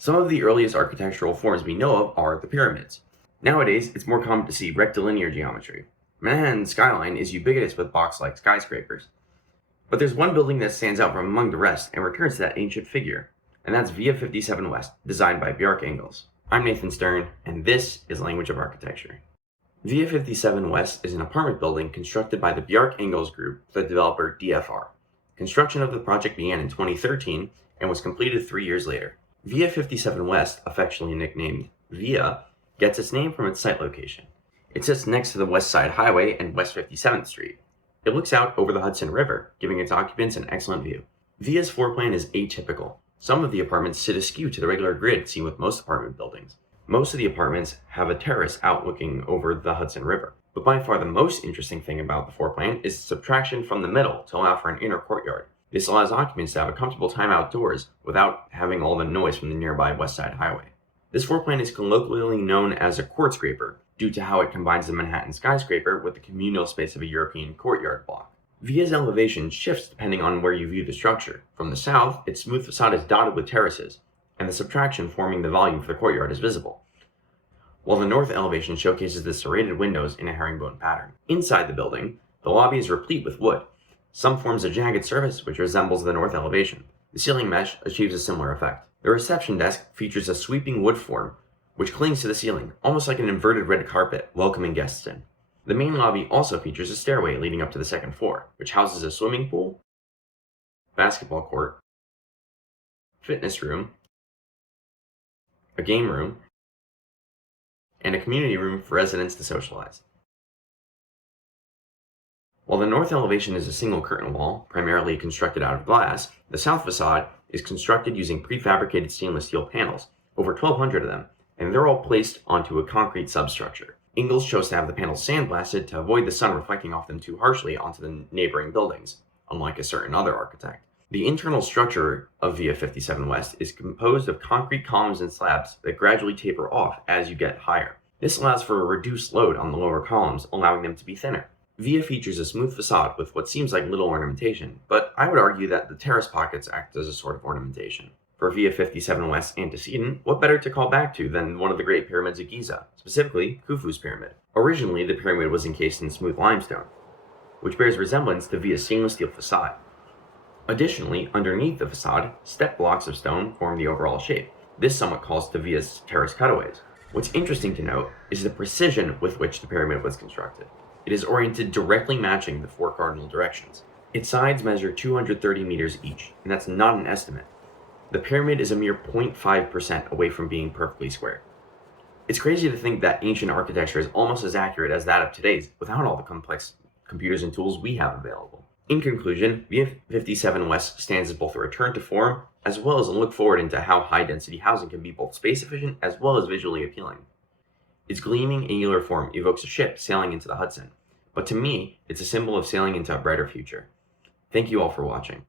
Some of the earliest architectural forms we know of are the pyramids. Nowadays, it's more common to see rectilinear geometry. Manhattan's skyline is ubiquitous with box-like skyscrapers. But there's one building that stands out from among the rest and returns to that ancient figure, and that's Via 57 West, designed by Bjarke Ingels. I'm Nathan Stern, and this is Language of Architecture. Via 57 West is an apartment building constructed by the Bjarke Ingels Group for the developer DFR. Construction of the project began in 2013 and was completed 3 years later. Via 57 West, affectionately nicknamed Via, gets its name from its site location. It sits next to the West Side Highway and West 57th Street. It looks out over the Hudson River, giving its occupants an excellent view. Via's floor plan is atypical. Some of the apartments sit askew to the regular grid seen with most apartment buildings. Most of the apartments have a terrace outlooking over the Hudson River. But by far the most interesting thing about the floor plan is the subtraction from the middle to allow for an inner courtyard. This allows occupants to have a comfortable time outdoors without having all the noise from the nearby West Side Highway. This floor plan is colloquially known as a court scraper due to how it combines the Manhattan skyscraper with the communal space of a European courtyard block. Via's elevation shifts depending on where you view the structure. From the south, its smooth facade is dotted with terraces, and the subtraction forming the volume for the courtyard is visible, while the north elevation showcases the serrated windows in a herringbone pattern. Inside the building, the lobby is replete with wood. Some forms a jagged surface which resembles the north elevation. The ceiling mesh achieves a similar effect. The reception desk features a sweeping wood form which clings to the ceiling, almost like an inverted red carpet, welcoming guests in. The main lobby also features a stairway leading up to the second floor, which houses a swimming pool, basketball court, fitness room, a game room, and a community room for residents to socialize. While the north elevation is a single curtain wall, primarily constructed out of glass, the south facade is constructed using prefabricated stainless steel panels, over 1,200 of them, and they're all placed onto a concrete substructure. Ingels chose to have the panels sandblasted to avoid the sun reflecting off them too harshly onto the neighboring buildings, unlike a certain other architect. The internal structure of Via 57 West is composed of concrete columns and slabs that gradually taper off as you get higher. This allows for a reduced load on the lower columns, allowing them to be thinner. Via features a smooth facade with what seems like little ornamentation, but I would argue that the terrace pockets act as a sort of ornamentation. For Via 57 West's antecedent, what better to call back to than one of the great pyramids of Giza, specifically Khufu's pyramid. Originally, the pyramid was encased in smooth limestone, which bears resemblance to Via's stainless steel facade. Additionally, underneath the facade, step blocks of stone form the overall shape. This somewhat calls to Via's terrace cutaways. What's interesting to note is the precision with which the pyramid was constructed. It is oriented directly matching the four cardinal directions. Its sides measure 230 meters each, and that's not an estimate. The pyramid is a mere 0.5% away from being perfectly square. It's crazy to think that ancient architecture is almost as accurate as that of today's without all the complex computers and tools we have available. In conclusion, Via 57 West stands as both a return to form as well as a look forward into how high-density housing can be both space efficient as well as visually appealing. Its gleaming angular form evokes a ship sailing into the Hudson, but to me, it's a symbol of sailing into a brighter future. Thank you all for watching.